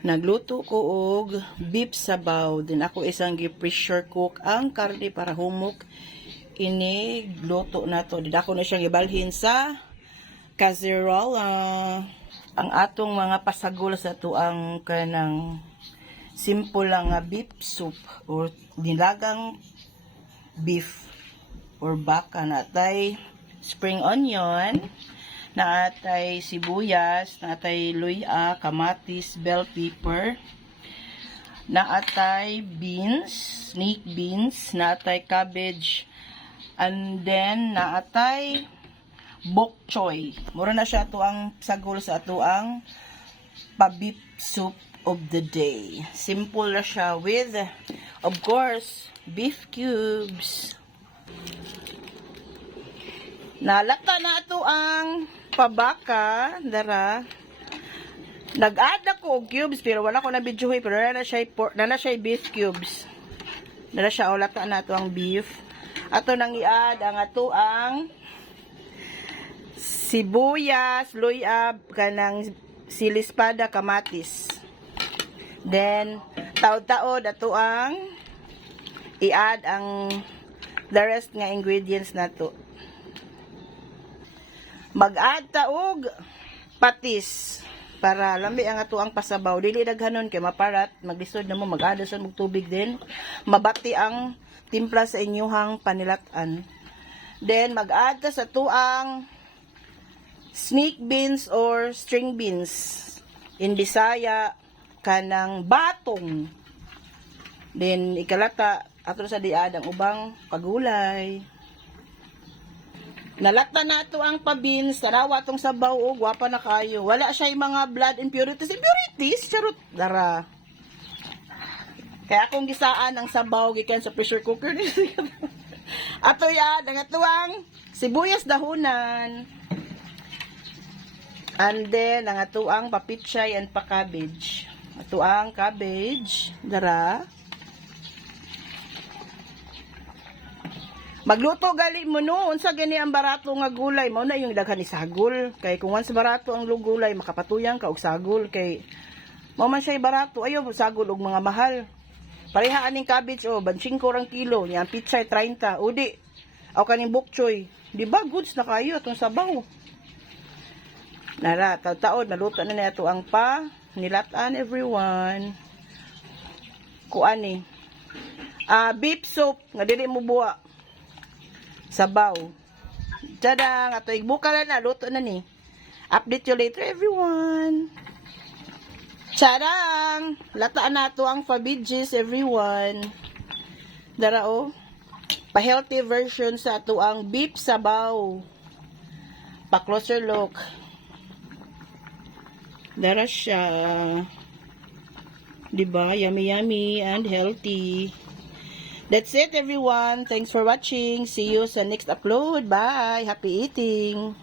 Nagluto ko og beef sabaw. Din ako isang gi-pressure cook ang karne para humok. Ini luto na to. Din ako na siyang ibalhin sa cazerola. Ang atong mga pasagol sa to ang kanang simple lang nga beef soup or nilagang beef or baka. Natay spring onion, naatay sibuyas, naatay luya, kamatis, bell pepper, naatay beans, snake beans, naatay cabbage, and then naatay bok choy. Mura na siya ito ang sagol sa ito ang pa-beef soup of the day. Simple na siya with, of course, beef cubes. Nalata na ito ang pabaka, dara. Nag-add ako og cubes pero wala ko na videohay pero na siya beef cubes. Nala siya lata na ito ang beef. Ato nang i-add ang ato ang sibuyas, luya, kanang silispada, kamatis. Then taod-taod ato ang i-add ang the rest nga ingredients nato. Mag-add ta og patis para lambi ang ato ang pasabaw. Dili daghanon kay maparat, maglisod na mo, mag-add sa tubig din. Mabati ang timpla sa inyuhang panilatan. Then mag-add ta sa tuang snake beans or string beans. In Bisaya kanang batong. Then ikalata ato sa diad ang ubang kagulay. Nalata na ito ang pabins, tarawa itong sabaw, o gwapa na kayo. Wala siya yung mga blood impurities. Impurities? Charot, dara. Kaya akong gisaan ang sabaw, gikan sa pressure cooker. Ato yan, ang atuang sibuyas dahunan. And then, ang atuang papichay and pa-cabbage. Atuang cabbage, dara. Magluto gali mo no, unsa gani ang barato nga gulay, mao na yung daghan ni sagol. Kay kung once barato ang gulay, makapatuyang ka og sagol kay mao man siya barato, ayo sagol og mga mahal. Pareha aning cabbage o 25 rang kilo, nya pichay 30, udi. Aw kaning bok choy, di ba goods na kayo atong sabaw. Nara, taud-taod naluto na nato ang pa nilatan everyone. Kuani. Beef soup nga dili mo buwa. Sabaw. Tadang, ato igbuka na luto na ni. Update you later everyone. Tadang, lataan na to ang fabidges everyone. Dara o. Pa-healthy version sa ato ang beef sabaw. Pa-closer look. Dara siya. Diba? Yummy yummy and healthy. That's it everyone. Thanks for watching. See you sa next upload. Bye. Happy eating.